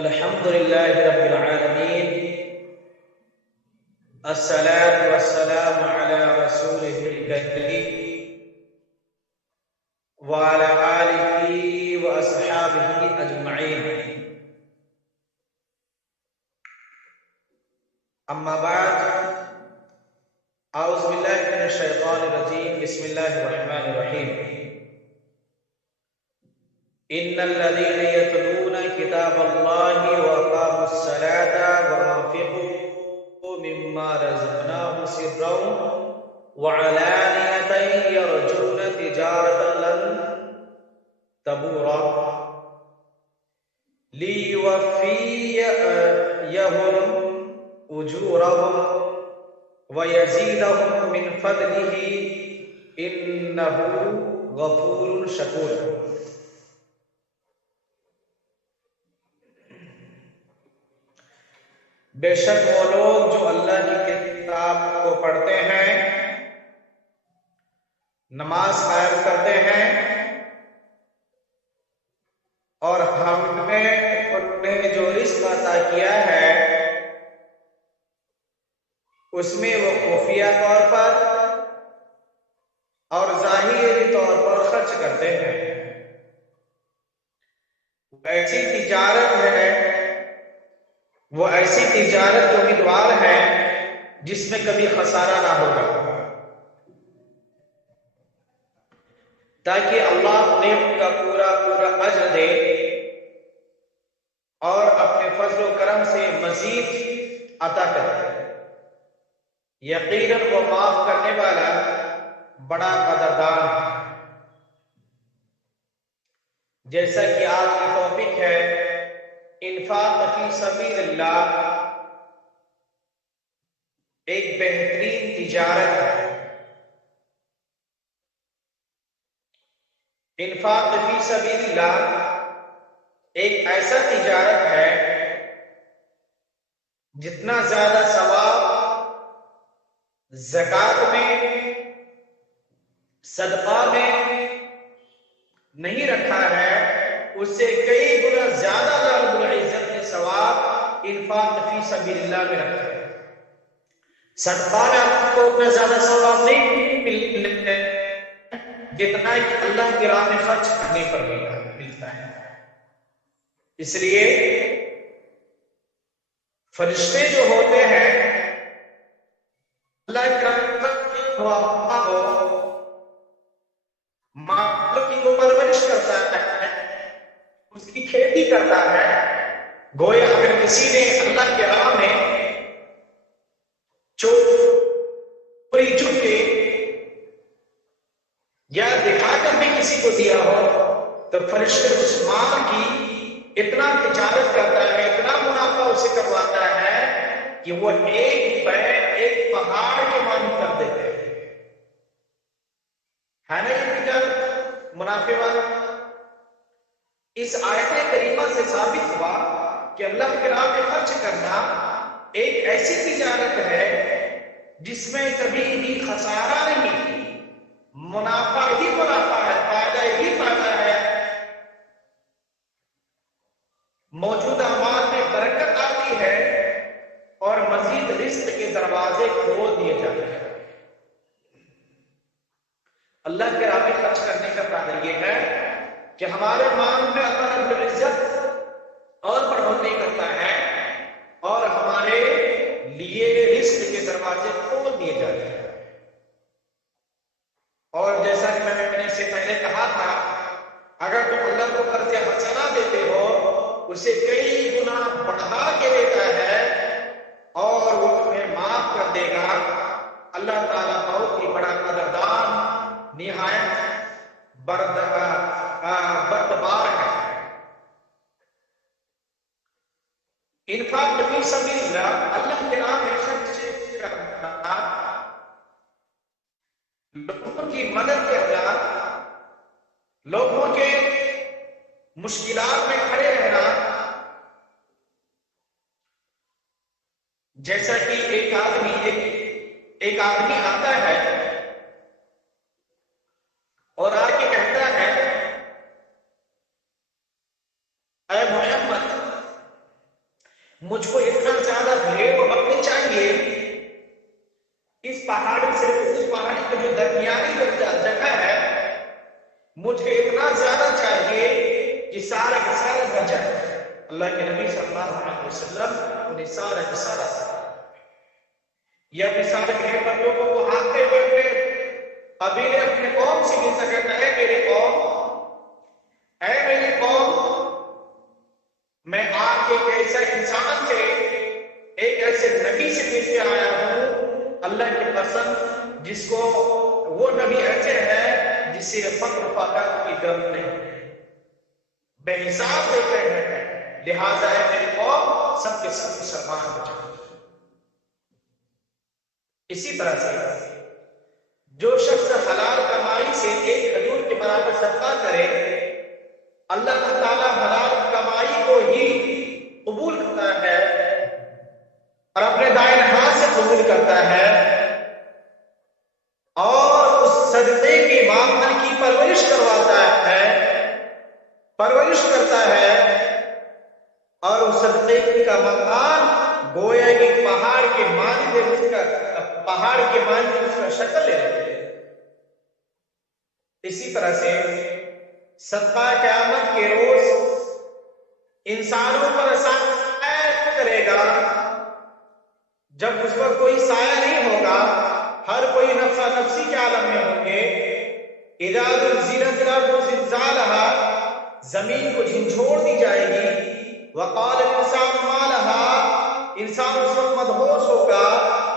الحمد لله رب العالمين الصلاة والسلام على رسوله الكريم وعلى آله وأصحابه أجمعين أما بعد أعوذ بالله من الشيطان الرجيم بسم الله الرحمن الرحيم إن الذين يتلون كتاب الله وأقاموا الصلاة وأنفقوا مما رزقناهم سرا وعلانية يرجون تجارة لن تبورا ليوفيهم أجورهم ويزيدهم من فضله إنه غفور شكور. بے شک وہ لوگ جو اللہ کی کتاب کو پڑھتے ہیں، نماز قائم کرتے ہیں اور ہم نے انہیں جو رزق عطا کیا ہے اس میں وہ خفیہ طور پر اور ظاہری طور پر خرچ کرتے ہیں. ایسی تجارت ہے، وہ ایسی تجارت جو امیدوار ہے جس میں کبھی خسارہ نہ ہوگا، تاکہ اللہ انہیں ان کا پورا اجر دے اور اپنے فضل و کرم سے مزید عطا کرے. یقیناً وہ معاف کرنے والا بڑا قدردان ہے. جیسا کہ آج کی ٹاپک ہے انفاق فی سبیل اللہ، ایک بہترین تجارت ہے. انفاق فی سبیل اللہ ایک ایسا تجارت ہے جتنا زیادہ ثواب زکات میں، صدقہ میں نہیں رکھا ہے، اس سے کئی گنا زیادہ رب العزت نے ثواب انفاق فی سبیل اللہ میں رکھا ہے. صدقہ میں آپ کو اتنا زیادہ ثواب نہیں ملتا جتنا کہ اللہ کی راہ میں خرچ کرنے پر ملتا ہے. اس لیے فرشتے جو ہوتے ہیں اللہ کی ماں کی وہ پرورش کرتا ہے، اس کی کھیتی کرتا ہے. گویا اگر کسی نے اللہ کے راہ میں چوری چھپے یا دکھا کر بھی کسی کو دیا ہو تو فرشتے اس مال کی اتنا تجارت کرتا ہے، اتنا منافع اسے کرواتا ہے کہ وہ ایک پہاڑ کے مانند کر دیتے ہیں. ہے نا یہ تجارت منافع والا؟ اس آیت کریمہ سے ثابت ہوا کہ اللہ کے راہ میں خرچ کرنا ایک ایسی تجارت ہے جس میں کبھی بھی خسارہ نہیں، منافع ہی منافع ہے، فائدہ ہی فائدہ ہے. موجودہ مال میں برکت آتی ہے اور مزید رزق کے دروازے کھول دیے جاتے ہیں. اللہ کے راہ میں خرچ کرنے کا فائدہ یہ ہے کہ ہمارے مال میں اللہ رب العزت اور بڑھوتری کرتا ہے اور ہمارے لیے رزق کے دروازے کھول دیے جاتے ہیں. اور جیسا کہ میں نے اس سے پہلے کہا تھا، اگر تم اللہ کو قرض حسنہ دیتے ہو اسے کئی گنا بڑھا کے دیتا ہے اور وہ تمہیں معاف کر دے گا. اللہ تعالیٰ بہت ہی بڑا قدردان، نہایت بردبار ہے. انفاق فی سبیل اللہ، اللہ کے راہ میں خرچ کرنا، لوگوں کی مدد کرنا، لوگوں کے مشکلات میں کھڑے رہنا. جیسا کہ ایک آدمی آتا ہے اور آ کے کہتا ہے، اے محمد مجھ کو اتنا زیادہ بھیڑ بکری چاہیے اس پہاڑی سے اس پہاڑی کے جو درمیانی جگہ ہے، مجھے اتنا زیادہ چاہیے کہ سارا کا سارا بچ جائے۔ اللہ کے نبی صلی اللہ علیہ وسلم انہیں سارا کا سارا یا مثال بھیڑ بکریوں کو وہ ہاتھتے ہوئے قبیلے اپنے قوم سے مل سکتا ہے، میری قوم، اے میری قوم، میں آپ ایک ایسا انسان سے، ایک ایسے نبی سے مل کے آیا ہوں، اللہ کی قسم، جس کو وہ نبی ایسے ہے جس سے فقر فقر کی غم نہیں، بے حساب دیتے ہیں، لہذا ہے میری قوم سب کے سب مسلمان ہو جائے۔ اسی طرح سے جو شخص حلال کمائی سے ایک کھجور کے برابر صدقہ کرے، اللہ تعالیٰ حلال کمائی کو ہی قبول کرتا ہے اور اپنے دائیں ہاتھ سے قبول کرتا ہے، اور اس صدقے کے مال کی پرورش کرواتا ہے، پرورش کرتا ہے، اور اس صدقے کا مکان گویا کہ پہاڑ کے مانند اس کا پہاڑ کے مانند اس کا شکل لے لیتے ہیں۔ اسی طرح سے صدقہ قیامت کے روز انسانوں پر سایہ کرے گا، جب اس پر کوئی سایہ نہیں ہوگا، ہر کوئی نفسا نفسی کے عالم میں ہوں گے۔ اذا زلزلت الارض زلزالها، زمین کو جھنجھوڑ دی جائے گی۔ وقال الانسان ما لها، انسان اس وقت مدہوش ہوگا،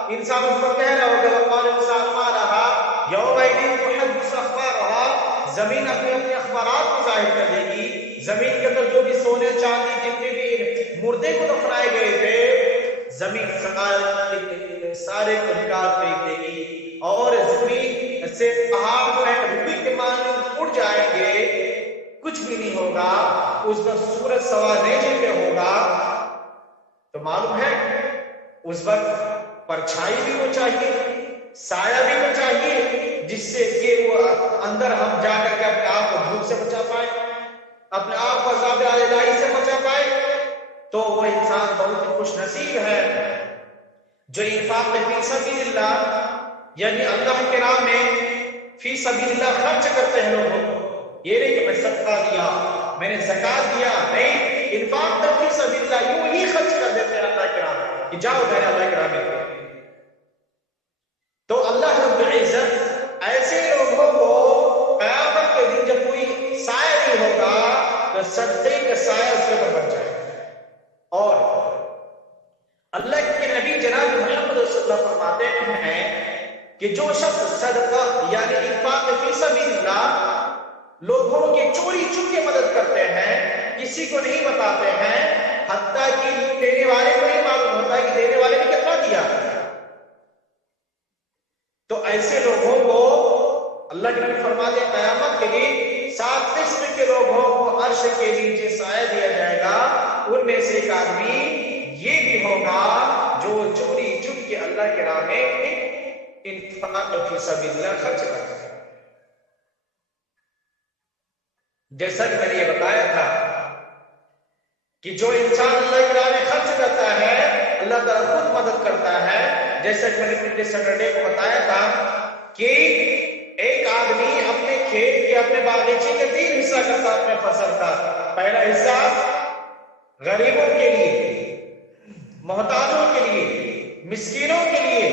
انسان اس وقت کہہ رہا ہوگا وقال الانسان ما لها یومئذ تحدث اخبارها، زمین اپنے اپنے اخبارات کو ظاہر کر دے گی۔ زمین کے اندر جو بھی سونے چاندی جتنے بھی مردے کو دفنائے گئے تھے، زمین سارے کو نکال پھینک دے گی، اور زمین سے پہاڑ جو ہے روئی کے مانند اڑ جائیں گے، کچھ بھی نہیں ہوگا، اس کا سورج سوا نیزے پہ ہوگا۔ تو معلوم ہے اس وقت پرچھائی بھی ہو چاہیے، سایہ بھی ہو چاہیے، جس سے کہ وہ اندر ہم جا کر کے اپنے آپ کو دھوپ سے بچا پائے، اپنے آپ کو عذاب الہی سے بچا پائے۔ تو وہ انسان بہت ہی خوش نصیب ہے جو انفاق فی سبیل اللہ، یعنی اللہ کے راہ میں فی سبیل اللہ خرچ کرتے ہیں لوگوں کو۔ یہ نہیں کہ میں صدقہ دیا، میں نے زکات دیا، نہیں، انفاق فی سبیل اللہ یوں ہی خرچ کر دیتے ہیں اللہ کے راہ میں کہ جاؤ میں اللہ کے راہ میں۔ تو اللہ رب العزت ایسے لوگوں کو قیامت کے دن جب کوئی سایہ نہیں ہوگا تو صدقے کا سایہ اس کے اوپر بن جائے گا۔ اور اللہ کے نبی جناب محمد صلی اللہ علیہ وسلم فرماتے ہیں کہ جو شخص صدقہ یعنی انفاق فی سبیل اللہ لوگوں کی چوری چپ کے مدد کرتے ہیں، کسی کو نہیں بتاتے ہیں، حتیٰ کہ دینے والے کو نہیں معلوم ہوتا کہ دینے والے نے کتنا دیا، تو ایسے لوگوں کو اللہ کے نبی فرماتے ہیں قیامت کے دن 7 قسم کے لوگوں کو عرش کے نیچے سایہ دیا جائے گا۔ ان میں سے ایک آدمی یہ بھی ہوگا جو چوری چپ کے اللہ کے راہ میں انفاق فی سبیل اللہ خرچ کرتا ہے۔ جیسا کہ میں نے یہ بتایا تھا کہ جو انسان اللہ کے راہ میں خرچ کرتا ہے اللہ تعالیٰ خود مدد کرتا ہے۔ جیسا کہ میں نے پچھلے سیٹرڈے کو بتایا تھا کہ ایک آدمی اپنے کھیت کے اپنے باغیچے کے 3 حصہ کرتا اپنے فصل کا۔ پہلا حصہ غریبوں کے لیے، محتاجوں کے لیے، مسکینوں کے لیے،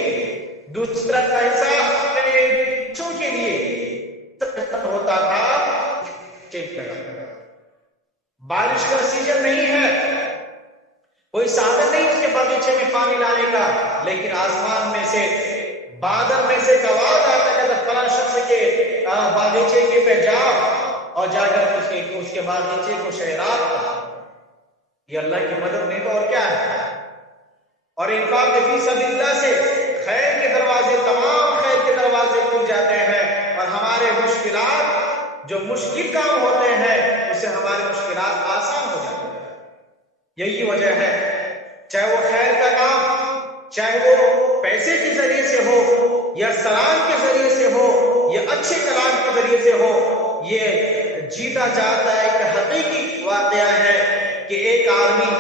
دوسرا حصہ اپنے بچوں کے لیے ہوتا تھا۔ بارش کا سیزن نہیں ہے، کوئی سادن نہیں اس کے باغیچے میں پانی لانے کا، لیکن آسمان میں سے بادل میں سے آواز آتا ہے فلاں شخص کے باغیچے کے پہ جاؤ اور جا کر اس کے باغیچے کو شہرات کرو۔ یہ اللہ کی مدد نہیں تو اور کیا ہے۔ اور انفاق فی سبیل اللہ سے خیر کے دروازے، تمام خیر کے دروازے کھل جاتے ہیں، اور ہمارے مشکلات جو مشکل کام ہوتے ہیں اس سے ہماری مشکلات آسان ہو جاتی ہیں۔ یہی وجہ ہے، چاہے وہ خیر کا کام، چاہے وہ پیسے کے ذریعے سے ہو یا سلام کے ذریعے سے ہو یا اچھے کلام کے ذریعے سے ہو، یہ جیتا جاتا ہے کہ حقیقی واقعہ ہے کہ ایک آدمی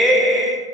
ایک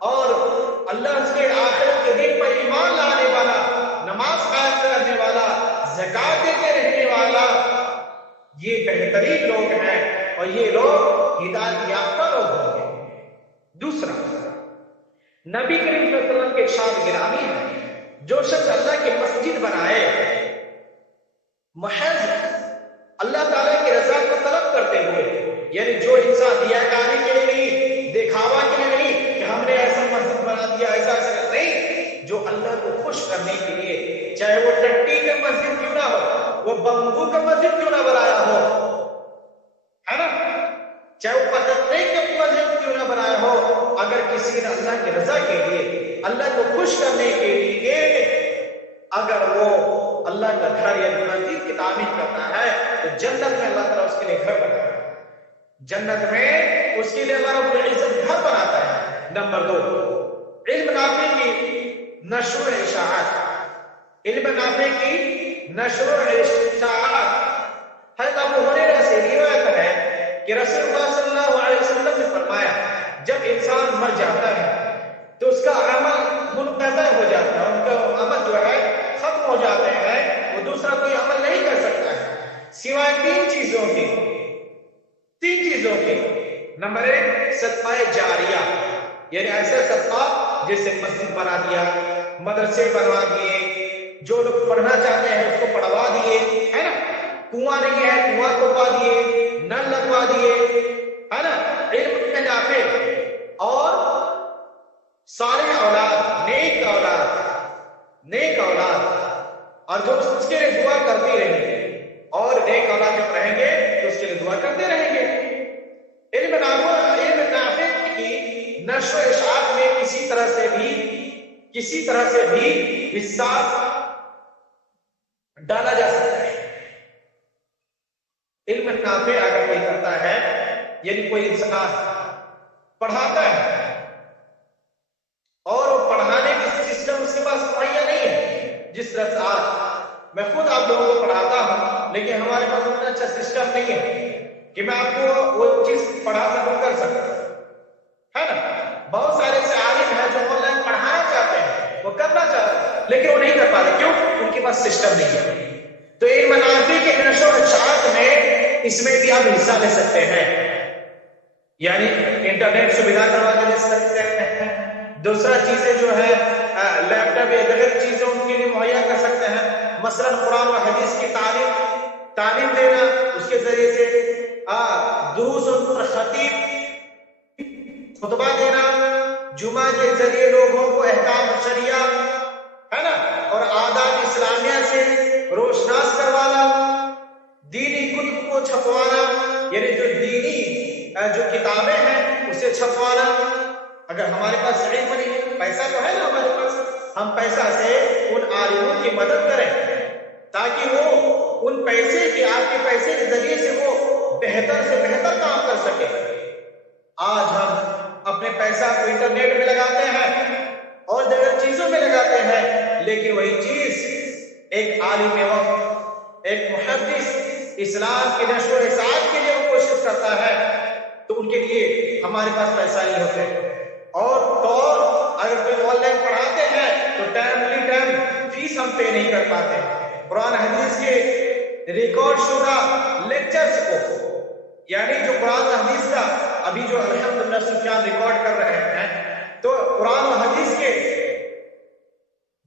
اور اللہ کے آخرت کے دن پر ایمان لانے والا، نماز قائم کرنے والا، زکات دیتے رہنے والا، یہ بہترین لوگ ہیں اور یہ لوگ ہدایت یافتہ لوگ ہوں گے۔ دوسرا، نبی کریم صلی اللہ علیہ وسلم کے ارشاد گرامی ہے، جو شخص اللہ کی مسجد بنائے محض اللہ تعالیٰ کی رضا کو طلب کرتے ہوئے، یعنی جو انسان دیا کاری کے لیے نہیں، دکھاوا کے لیے نہیں کہ ہم نے ایسا مسجد بنا دیا، ایسا ایسا نہیں، جو اللہ کو خوش کرنے کے لیے، چاہے وہ ٹٹی کا مسجد کیوں نہ ہو، وہ بمبو کا مسجد کیوں نہ بنایا ہو، ہے نا، چاہے وہ پتھر کا مسجد کیوں نہ بنایا ہو، اگر کسی نے اللہ کی رضا کے لیے، اللہ کو خوش کرنے کے لیے اگر وہ اللہ کا گھر یا مسجد کی تعمیر کرتا ہے تو جنت میں اللہ تعالیٰ اس کے لیے گھر بناتا ہے، جنت میں اس کے لیے اللہ رب العزت گھر بناتا ہے۔ نمبر 2، علم نافع کی نشر و اشاعت، علم نافع کی نشر و اشاعت۔ حضرت ابو ہریرہ سے روایت ہے کہ رسول اللہ صلی اللہ علیہ وسلم نے فرمایا، جب انسان مر جاتا ہے تو اس کا عمل منقطع ہو جاتا ہے، ان کا عمل جو ہے ختم ہو جاتے ہیں، وہ دوسرا کوئی عمل نہیں کر سکتا ہے سوائے تین چیزوں کے۔ نمبر 1، صدقہ جاریہ، یعنی ایسا صدقہ جیسے مسجد بنا دیا، مدرسے بنوا دیے، جو لوگ پڑھنا چاہتے ہیں اس کو پڑھوا دیے، ہے نا، کنواں نہیں ہے کنواں کھودوا دیے، نل لگوا دیے، ہے نا، علم میں نافع اور صالح اولاد، نیک اولاد، اور جو اس کے لیے دعا کرتی رہیں گے، اور نیک اولاد جب رہیں گے تو اس کے لیے دعا کرتے رہیں گے۔ علم نافع کی نشر و اشاعت میں کسی طرح سے بھی حصہ ڈالا جا سکتا ہے۔ علم نافع اگر کوئی کرتا ہے، یعنی کوئی انسان پڑھاتا ہے اور وہ پڑھانے کی سسٹم اس کے پاس مہیا نہیں ہے، جس طرح سے آج میں خود آپ لوگوں کو پڑھاتا ہوں، لیکن ہمارے پاس اتنا اچھا سسٹم نہیں ہے کہ میں آپ کو وہ چیز پڑھا سکوں، کر سکوں، ہے نا۔ بہت سارے ایسے عالم ہیں جو آن لائن پڑھانا چاہتے ہیں، وہ کرنا چاہتے ہیں لیکن وہ نہیں کر پاتے، کیوں؟ ان کے پاس سسٹم نہیں ہے۔ تو علم نافع کے نشر و اشاعت میں اس میں بھی آپ حصہ لے سکتے ہیں، یعنی انٹرنیٹ سویدھا کروا کے لے سکتے ہیں، دوسرا چیزیں جو ہے لیپ ٹاپ یا دیگر چیزیں ان کے لیے مہیا کر سکتے ہیں، مثلا قرآن و حدیث کی تعلیم دینا، اس کے ذریعے سے دروس اور خطیب خطبہ دینا، جمعہ کے ذریعے لوگوں کو احکام شریعہ، ہے نا، اور آداب اسلامیہ سے روشناس کروانا، دینی کتب کو چھپوانا، یعنی جو دینی جو کتابیں ہیں اسے چھپوانا۔ اگر ہمارے پاس علم نہیں ہے، پیسہ تو ہے نا ہمارے پاس، ہم پیسہ سے ان عالموں کی مدد کریں تاکہ وہ ان پیسے کی، آپ کے پیسے کے ذریعے سے وہ بہتر سے بہتر کام کر سکے۔ آج ہم اپنے پیسہ کو انٹرنیٹ میں لگاتے ہیں اور دیگر چیزوں میں لگاتے ہیں، لیکن وہی چیز ایک عالم وقت، ایک محدث اسلام کی نشر و اشاعت کے لیے وہ کوشش کرتا ہے تو ان کے لیے ہمارے پاس پیسہ نہیں ہوتے۔ اور اگر کوئی آن لائن پڑھاتے ہیں تو ٹائم فیس ہم پے نہیں کر پاتے۔ قرآن حدیث کے ریکارڈ شدہ لیکچرز کو، یعنی جو قرآن و حدیث کا ابھی جو الحمدللہ سفیان ریکارڈ کر رہے ہیں، تو قرآن و حدیث کے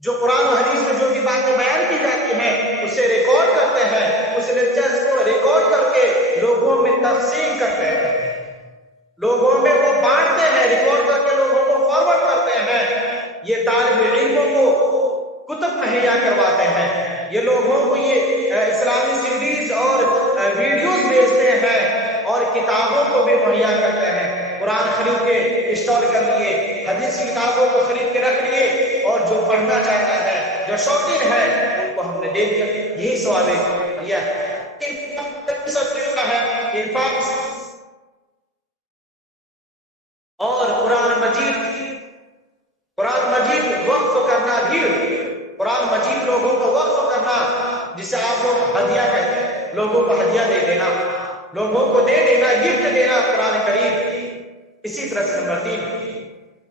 جو قرآن و حدیث میں جو بھی باتیں بیان کی جاتی ہیں اسے ریکارڈ کرتے ہیں، اس لیکچرز کو ریکارڈ کر کے لوگوں میں تقسیم کرتے ہیں، لوگوں میں وہ بانٹتے ہیں، ریکارڈ کر کے لوگوں کو فارورڈ کرتے ہیں۔ یہ طالب علموں کو کتب مہیا کرواتے ہیں، یہ لوگوں کو یہ اسلامی سیریز اور ویڈیوز بھیجتے ہیں اور کتابوں کو بھی مہیا کرتے ہیں۔ قرآن خرید کے اسٹور کر لیے، حدیث کی کتابوں کو خرید کے رکھ لیے، اور جو پڑھنا چاہتا ہے، جو شوقین ہے، ان کو ہم نے دے دیا۔ یہی سوال ہے اور قرآن مجید وقف کرنا بھی، قرآن مجید لوگوں کو وقف کرنا، جسے آپ لوگ ہدیہ کہتے ہیں، لوگوں کو ہدیہ دے دینا، لوگوں کو دے دینا، گفٹ دینا قرآن کریم۔ اسی طرح سے نمبر 3،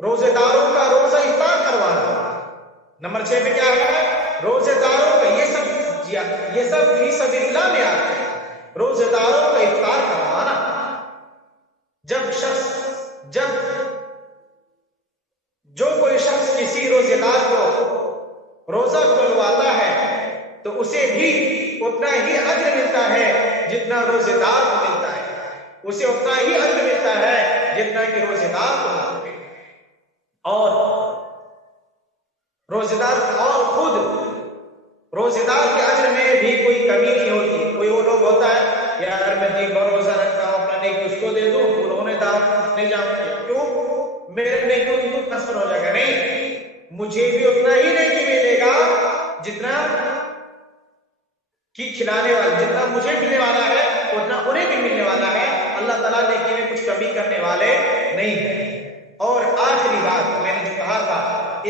روزے داروں کا روزہ افطار کروانا. نمبر 6 پہ کیا ہے؟ روزے داروں کا یہ سب فی سبیل اللہ میں آتا ہے. روزے داروں کا افطار کروانا. جو کوئی شخص کسی روزے دار کو روزہ کھلواتا ہے تو اسے بھی اتنا ہی اجر ملتا ہے جتنا روزے دار کو ملتا ہے. اسے اتنا ہی اجر ملتا ہے جتنا کہ روزے دار کو ملتا ہے. اور روزے دار اور خود روزے دار کے اجر میں بھی کوئی کمی نہیں ہوتی. کوئی وہ لوگ ہوتا ہے یار میں دن بھر روزہ رکھتا ہوں اپنا نیکی اس کو دے دوں, انہوں نے دعوت نہیں جاؤں, کیوں میرے نیکی ان کو نصر ہو جائے گا. نہیں, مجھے بھی اتنا ہی نیکی ملے گا جتنا کہ کھلانے والا, جتنا مجھے ملنے والا ہے اتنا انہیں بھی ملنے والا ہے. اللہ تعالیٰ نیکی میں کچھ کمی کرنے والے نہیں ہیں. اور آخری بات میں نے جو کہا تھا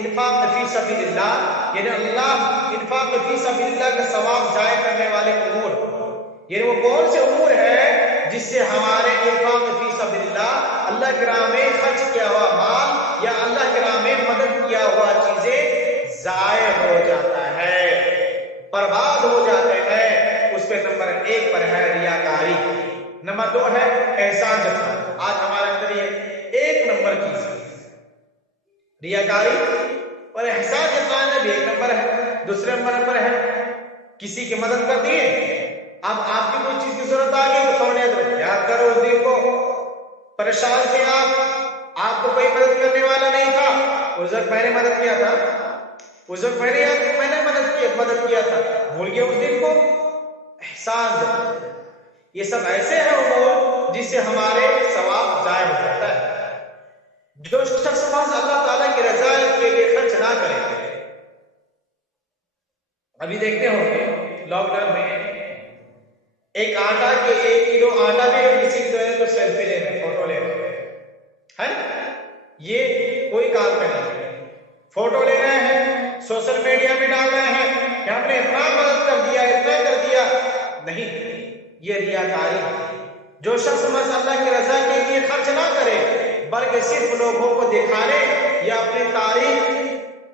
انفاق فی سبیل اللہ, یعنی اللہ انفاق فی سبیل اللہ کا ثواب ضائع کرنے والے امور, یعنی وہ کون سے امور ہے جس سے ہمارے انفاق فی سبیل اللہ کی راہ میں خرچ کیا ہوا مال یا اللہ کی راہ میں مدد کیا ہوا چیزیں ضائع ہو جاتا ہے, برباد ہو جاتے ہیں. اس پہ نمبر 1 پر ہے ریاکاری. نمبر 2 ہے احسان جتانا. آج ہمارے اندر یہ 1 نمبر چیز ہے, ریاکاری اور احسان جتانا بھی 1 نمبر ہے. دوسرے نمبر پر ہے کسی کی مدد کر دیے, اب آپ کی کوئی چیز کی ضرورت آ گئی تو فوراً یاد کرو اس دن کو پریشان تھے آپ کو کوئی مدد کرنے والا نہیں تھا, اس وقت میں نے مدد کیا تھا, اس وقت میں نے مدد کیا تھا, بھول گئے اس دن کو. احسان, یہ سب ایسے ہیں امور جس سے ہمارے ثواب ضائع ہو جاتا ہے. جو شخص اللہ تعالیٰ کی رضا کے لیے خرچ نہ کرے. ابھی دیکھتے ہوں گے لاک ڈاؤن میں ایک آٹا کے 1 کلو آٹا بھی کسی تو سیلفی لے رہے, فوٹو لے رہے ہیں. یہ کوئی کام کا نہیں. فوٹو لے رہے ہیں, سوشل میڈیا میں ڈال رہے ہیں کہ ہم نے اتنا مدد کر دیا, اتنا کر دیا. نہیں, یہ ریاکاری ہے. جو شخص اللہ کی رضا کے لیے خرچ نہ کرے بلکہ صرف لوگوں کو دکھانے یا اپنی تعریف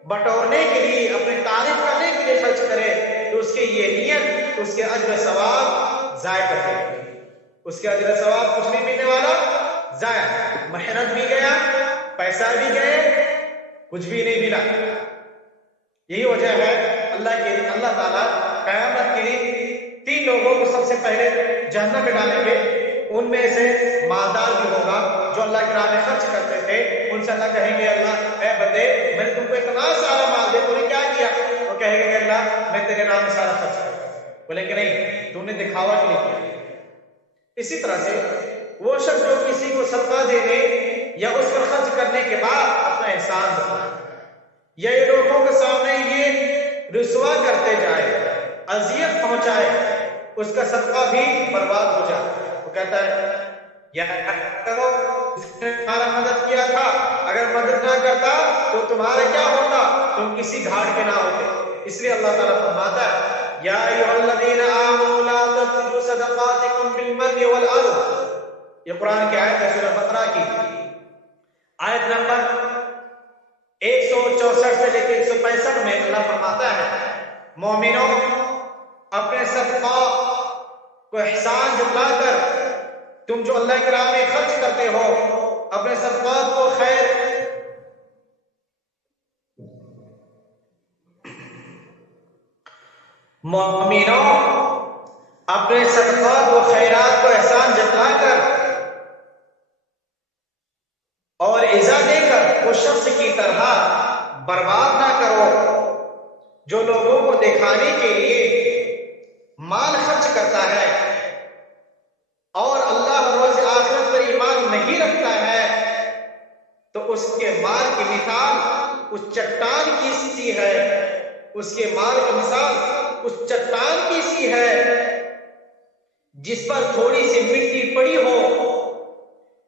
بٹورنے کے لیے, اپنی تعریف کرنے کے لیے خرچ کرے تو اس کی یہ نیت اس کے اجر و ثواب ضائع کر دے گی. اس کے اجر و ثواب کچھ نہیں ملنے والا, ضائع. محنت بھی گیا, پیسہ بھی گئے, کچھ بھی نہیں ملا. یہی وجہ ہے اللہ تعالیٰ قیامت کے لیے 3 لوگوں کو سب سے پہلے جہنم میں ڈالیں گے. ان میں سے مالدار بھی ہوگا جو اللہ کے راہ میں خرچ کرتے تھے. ان سے اللہ کہیں گے اللہ اے بندے میں نے تم کو اتنا سارا مال دیا, تم نے کیا کیا؟ وہ کہے گا اللہ میں تیرے راہ میں سارا خرچ کرتا. بولے کہ نہیں, تم نے دکھاوا کے لیے کیا. اسی طرح سے وہ شخص جو کسی کو صدقہ دینے یا اس پر خرچ کرنے کے بعد اپنا احسان بتائے یا یہ لوگوں کے سامنے یہ رسوا کرتے جائے, اذیت پہنچائے, اس کا صدقہ بھی برباد ہو جاتا ہے. وہ کہتا ہے کرو اس نے تمہارا مدد کیا تھا, اگر مدد نہ کرتا تو تمہارا کیا ہوتا, تم کسی گھاٹ کے نہ ہوتے. اس لیے اللہ تعالیٰ فرماتا ہے یا ایھا الذین آمنوا لا تبطلوا صدقاتکم بالمن والعذى. یہ قرآن کی آیت ہے, سورہ بقرہ کی آیت نمبر 164 سے لے کے 165 میں اللہ فرماتا ہے مومنوں اپنے صدقہ کو احسان جتلا کر تم جو اللہ کی راہ میں خرچ کرتے ہو اپنے صدقات کو خیر مومنوں اپنے صدقات و خیرات کو احسان جتلا کر اور عزا دے کر اس شخص کی طرح برباد نہ کرو جو لوگوں کو دکھانے کے لیے مال خرچ کرتا ہے اور اللہ روز آخرت پر ایمان نہیں رکھتا ہے تو اس کے مال کی مثال اس چٹان کی سی ہے. اس کے مال کی مثال اس چٹان کی سی ہے جس پر تھوڑی سی مٹی پڑی ہو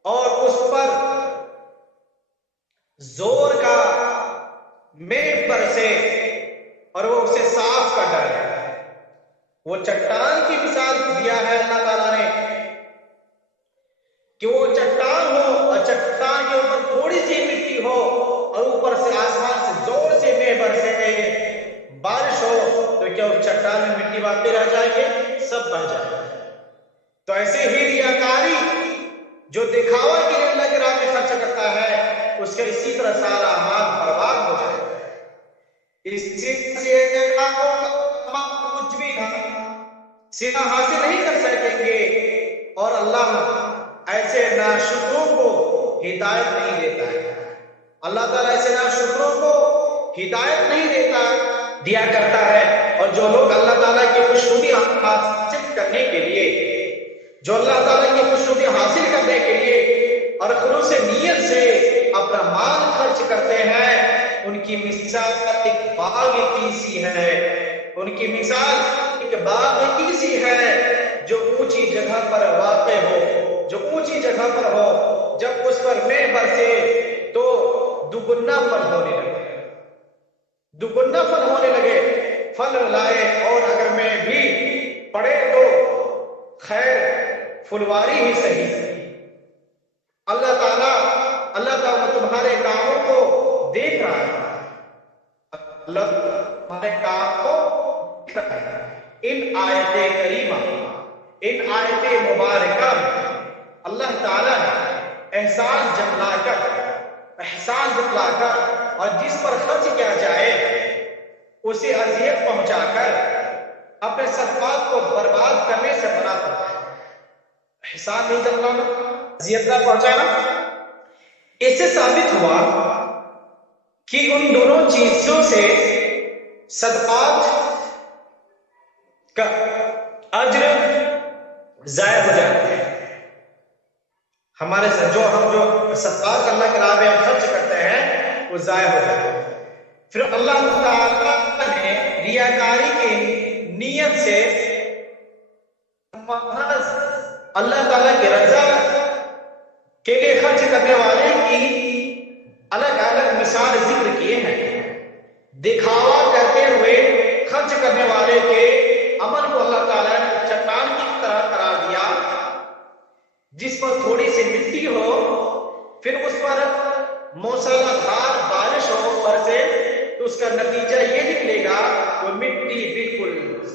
اور اس پر زور کا میغ برسے اور وہ اسے صاف کر ڈالے. وہ چٹان کی مثال دیا ہے اللہ تعالیٰ نے کہ وہ چٹان ہو اور چٹان کے اوپر تھوڑی سی مٹی ہو کیا اس چٹان میں مٹی باقی رہ جائیں گے؟ سب بہ جائیں گے۔ تو ایسے ہی ریاکاری جو دکھاوا کے لیے اللہ کی راہ میں خرچ کرتا ہے، اس کا اسی طرح سارا اعمال برباد ہو جائے گا۔ اس چیز سے کچھ بھی سیدھا حاصل نہیں کر سکیں گے، اور اللہ ایسے ناشکروں کو ہدایت نہیں دیتا ہے۔ اللہ تعالیٰ ایسے ناشکروں کو ہدایت نہیں دیا کرتا ہے۔ اور جو لوگ اللہ تعالیٰ کی خوشنودی حاصل کرنے کے لیے، جو اللہ تعالیٰ کی خوشنودی حاصل کرنے کے لیے اور خلوص نیت سے اپنا مال خرچ کرتے ہیں، ان کی مثال ایک باغ کی سی ہے، ان کی مثال ایک باغ کی سی ہے جو اونچی جگہ پر واقع ہو، جو اونچی جگہ پر ہو، جب اس پر مے برسے تو دگنا پھل ہونے لگے، دگنا پھل ہونے لگے، پھل لائے، اور اگر میں بھی پڑے تو خیر پھلواری ہی صحیح۔ اللہ تعالیٰ تمہارے کاموں کو دیکھ رہا ہے، اللہ تمہارے کام کو دیکھ رہا ہے۔ ان آیت کریمہ، ان آیت مبارکہ اللہ تعالیٰ نے احسان جتلا کر اور جس پر خرچ کیا جائے اسے اذیت پہنچا کر اپنے صدقات کو برباد کرنے سے منع کرتا ہے۔ احسان نہیں جتلانا، اذیت نہ پہنچانا۔ اس سے ثابت ہوا کہ ان دونوں چیزوں سے صدقات کا اجر ضائع ہو جاتا ہے۔ ہمارے جو صدقات اللہ کے راہ میں خرچ کرتے ہیں وہ ضائع ہو جاتے ہیں۔ پھر اللہ تعالیٰ نے ریاکاری کی نیت سے محض اللہ تعالیٰ کی رضا کے لیے خرچ کرنے والے کی الگ الگ مثال ذکر کیے ہیں۔ دکھاوا کرتے ہوئے خرچ کرنے والے کے عمل کو اللہ تعالیٰ نے چٹان کی طرح قرار دیا، جس پر تھوڑی سی مٹی ہو، پھر اس پر موسلا دھار بارش ہو اوپر سے، تو اس کا نتیجہ یہ نکلے گا وہ مٹی بالکل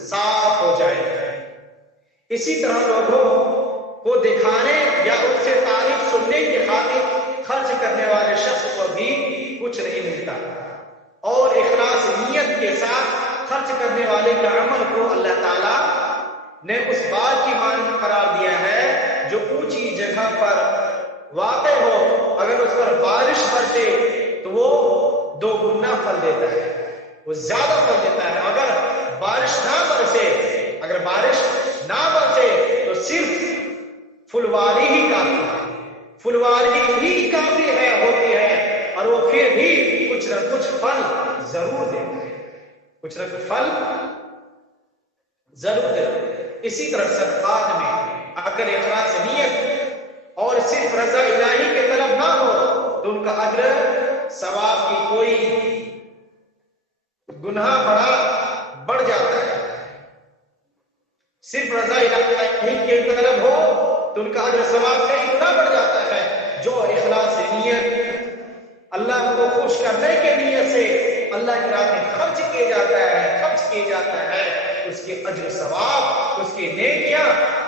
صاف ہو جائے گا۔ اسی طرح لوگوں کو دکھانے یا اس سے تعریف سننے کی خاطر خرچ کرنے والے شخص کو بھی کچھ نہیں ملتا، اور اخلاص نیت کے ساتھ خرچ کرنے والے کے عمل کو اللہ تعالیٰ نے اس بات کی مانند قرار دیا ہے جو اونچی جگہ پر واقع ہو، اگر اس پر بارش برسے تو وہ دو گنا پھل دیتا ہے، وہ زیادہ پھل دیتا ہے۔ اگر بارش نہ برسے تو صرف پھلواری ہی کافی ہے، پھلواری ہی کافی ہوتی ہے، اور وہ پھر بھی کچھ نہ کچھ پھل ضرور دیتا ہے، کچھ نہ کچھ پھل ضرور دیتا ہے۔ اسی طرح صدقات میں اگر اخلاص نیت اور صرف رضا الہی کے طلب نہ ہو تو ان کا اجر ثواب کی کوئی گناہ بڑھ جاتا ہے۔ صرف رضا الہی کے طلب ہو تو ان کا اجر ثواب کئی گنا بڑھ جاتا ہے۔ جو اخلاص نیت اللہ کو خوش کرنے کے نیت سے اللہ کی راہ میں خرچ کیا جاتا ہے اس کے اجر ثواب، اس کی نیکیاں،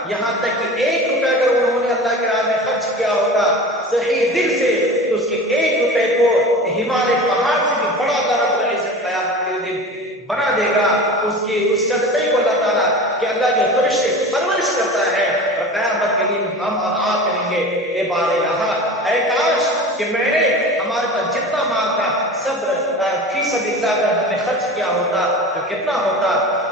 یہاں تک کہ 1 روپے اگر انہوں نے اللہ کی راہ میں خرچ کیا ہوگا صحیح دل سے تو اس کے 1 روپے کو ہمالیہ پہاڑ سے بھی بڑا رب العزت قیامت کے دن بنا دے گا۔ اس صدقے کو اللہ تعالیٰ کہ اللہ کے فرشتے پرورش کرتا ہے، اور قیامت کے دن ہم آپ کہیں گے اے بار الہ، اے کاش کہ میں نے ہمارے پاس جتنا مال تھا سب فی سبیل اللہ اگر ہم نے خرچ کیا ہوتا تو کتنا ہوتا۔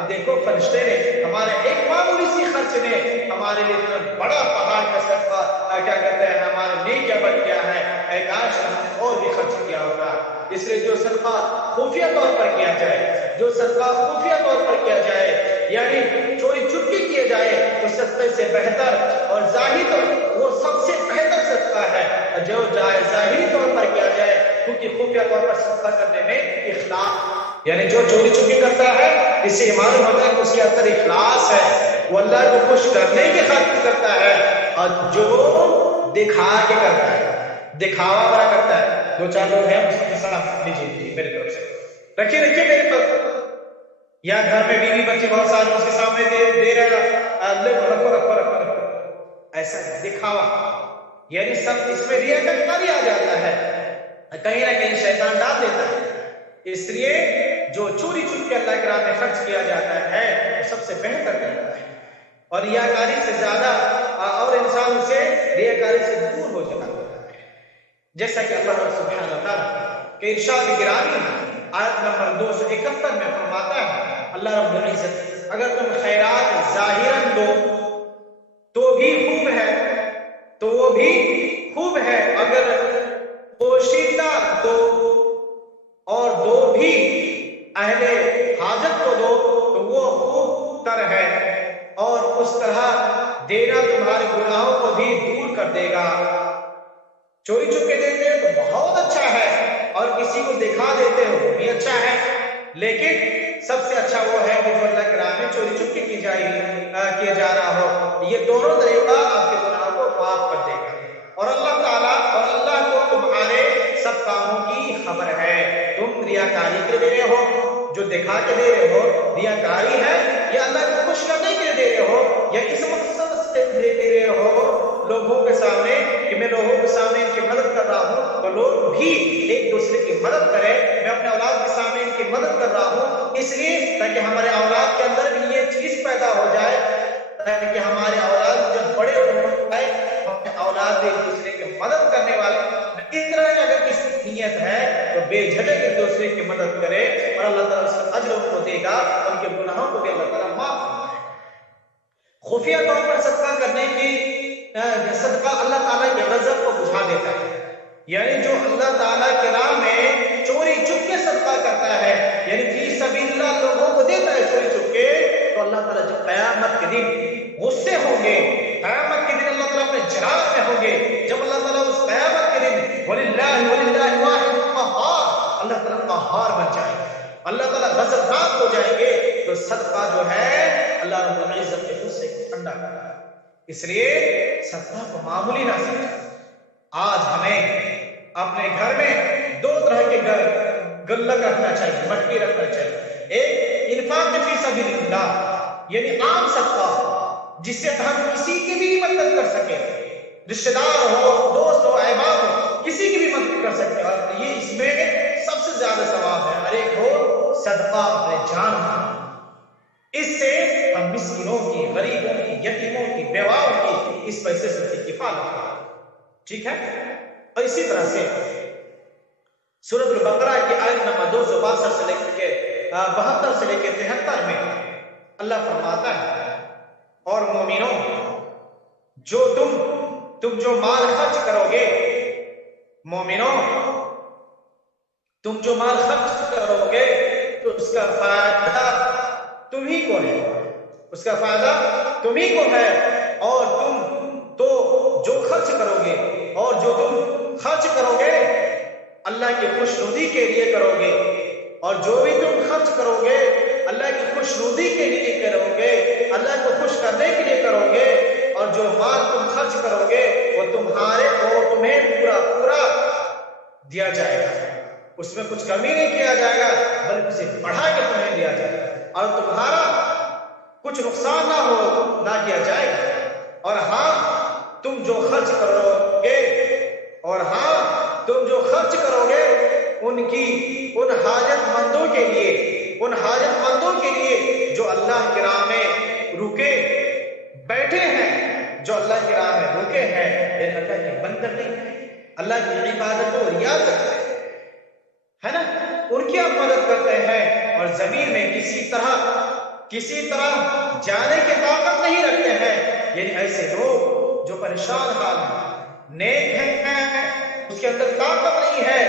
دیکھو فرشتے نے ہمارے ایک معمولی سی خرچ نے ہمارے لیے اتنا بڑا پہاڑ کا صدقہ کیا کہتے ہیں ہمارے نیکیاں بن گیا ہے، اے کاش ہم نے اور بھی خرچ کیا ہوگا۔ اس لیے جو صدقہ خفیہ طور پر کیا جائے، جو صدقہ خفیہ طور پر کیا جائے، یعنی چوری چپکی کیے جائے، تو صدقے سے بہتر اور ظاہر وہ سب سے بہتر صدقہ ہے جو ظاہری طور پر کیا جائے، کیونکہ خفیہ طور پر صدقہ کرنے میں اخلاص، یعنی جو چوری چپکی کرتا ہے اس سے معلوم ہوتا ہے کہ اس کے اندر اخلاص ہے، وہ اللہ کو خوش کرنے کی خاطر کرتا ہے، اور جو دکھا کے کرتا ہے، دکھاوا بڑا کرتا ہے۔ 2-4 لوگ ہیں اس کے ساتھ لیجیے میرے طرف سے رکھیے میرے طرف، یا گھر میں بیوی بچے بہت سارے اس کے سامنے دے رہے رکھو ایسا دکھاوا، یعنی سب اس میں ریاکاری آ جاتا ہے، کہیں نہ کہیں شیطان ڈال دیتا ہے۔ اس لیے جو چوری چوری کے اللہ کے راہ میں خرچ کیا جاتا ہے وہ سب سے بہتر کرتا ہے، اور ریاکاری سے زیادہ اور انسان اسے ریاکاری سے دور ہو جاتا ہے، جیسا کہ اللہ سبحانہ وتعالی کے ارشاد گرامی آیت نمبر 271 میں فرماتا ہے اللہ رب العزت، اگر تم خیرات ظاہراً دو تو بھی خوب ہے، تو وہ بھی خوب ہے، اگر پوشیدہ دو اور دو بھی اہل حاجت کو دو تو وہ خوب تر ہے، اور اس طرح دینا تمہارے گناہوں کو بھی دور کر دے گا۔ چوری چھپے دیتے ہو تو بہت اچھا ہے، اور کسی کو دکھا دیتے ہو وہ بھی اچھا ہے، لیکن سب سے اچھا وہ ہے کہ جو اللہ کے راہ میں چوری چھپ کے کیا جا رہا ہو۔ یہ دونوں طریقہ آپ کے گناہوں کو معاف کر دے گا، اور اللہ تعالیٰ اور اللہ کو تمہارے سب کاموں کی خبر ہے۔ تم ریاکاری کے دے رہے ہو، جو دکھا کے دے رہے ہو ریاکاری ہے، یا اللہ کو خوش کرنے کے دے رہے ہو، یا اس مقصد سے دے رہے ہو لوگوں کے سامنے کہ میں لوگوں کے سامنے ان کی مدد کر رہا ہوں تو لوگ بھی ایک دوسرے کی مدد کریں، میں اپنے اولاد کے سامنے ان کی مدد کر رہا ہوں اس لیے تاکہ ہمارے اولاد کے اندر بھی یہ چیز پیدا ہو جائے، تاکہ ہمارے اولاد جب بڑے ہو جائے ہمارے اولاد بھی ایک دوسرے کی مدد کرنے والے۔ اس طرح کی اگر کسی کی نیت ہے تو بے جھجک ایک دوسرے کی مدد کرے، اور اللہ تعالیٰ اس کا اجر کو دے گا، ان کے گناہوں کو بھی اللہ تعالیٰ معاف کرے گا۔ خفیہ طور پر صدقہ کرنے کی صدقہ اللہ تعالیٰ کے غضب کو بجھا دیتا ہے، یعنی جو اللہ تعالیٰ کے راہ میں چوری چپ کے صدقہ کرتا ہے، یعنی فی سبیل اللہ لوگوں کو دیتا ہے چوری چپ کے، تو اللہ تعالیٰ جب قیامت کے دن غصے ہوں گے، قیامت کے دن اللہ تعالیٰ اپنے جلال میں ہوں گے، جب اللہ تعالیٰ اس قیامت کے دن وَلِلَّهِ وَاحِدٌ قَهَّارٌ اللہ تعالیٰ قہار بن جائے گا، اللہ تعالیٰ غضبناک ہو جائیں گے، تو صدقہ جو ہے اللہ رب العزت کے غصے کو ٹھنڈا کرتا ہے۔ اس لیے صدقہ کو معمولی نہ سمجھیں۔ آج ہمیں اپنے گھر میں دو طرح کے گلک رکھنا چاہیے، مٹکی رکھنا چاہیے۔ ایک انفاق فی سبیل اللہ، یعنی عام صدقہ جس سے ہم کسی کی بھی مدد کر سکیں، رشتہ دار ہو، دوست ہو، احباب ہو، کسی کی بھی مدد کر سکتے ہیں، اور یہ اس میں سب سے زیادہ ثواب ہے۔ اور ایک ہو صدقہ اپنے جان کا، اس سے ہم مسکینوں کی، غریبوں کی، یتیموں کی، بیواؤں کی اس پیسے سے کفالت کریں، ٹھیک ہے۔ اور اسی طرح سے سورۃ البقرہ کی آیت نمبر 262 سے لے کے 72 سے لے کے 73 میں اللہ فرماتا ہے، اور مومنوں جو تم جو مال خرچ کرو گے، مومنوں تم جو مال خرچ کرو گے تو اس کا فائدہ تمہیں کو ہے، اس کا فائدہ تمہیں کو ہے، اور تم تو جو خرچ کرو گے، اور جو تم خرچ کرو گے اللہ کی خوشنودی کے لیے کرو گے، اور جو بھی تم خرچ کرو گے اللہ کی خوشنودی کے لیے کرو گے، اللہ کو خوش کرنے کے لیے کرو گے، اور جو مال تم خرچ کرو گے وہ تمہارے اور تمہیں پورا پورا دیا جائے گا، اس میں کچھ کمی نہیں کیا جائے گا بلکہ اسے بڑھا کے تمہیں دیا جائے گا، اور تمہارا کچھ نقصان نہ ہو نہ کیا جائے گا۔ اور ہاں تم جو خرچ کرو گے، اور ہاں تم جو خرچ کرو گے ان حاجت مندوں کے لیے، ان حاجت مندوں کے لیے جو اللہ کی راہ میں رکے بیٹھے ہیں، جو اللہ کی راہ میں رکے ہیں، یہ اللہ کے بندر نہیں ہے، اللہ کی عبادت و ریاضت ہے نا، ان کی آپ مدد کرتے ہیں، اور زمین میں کسی طرح جانے کی طاقت نہیں رکھتے ہیں، یعنی ایسے لوگ جو پریشان حال ہیں، نیک ہیں، اس کے اندر طاقت نہیں ہے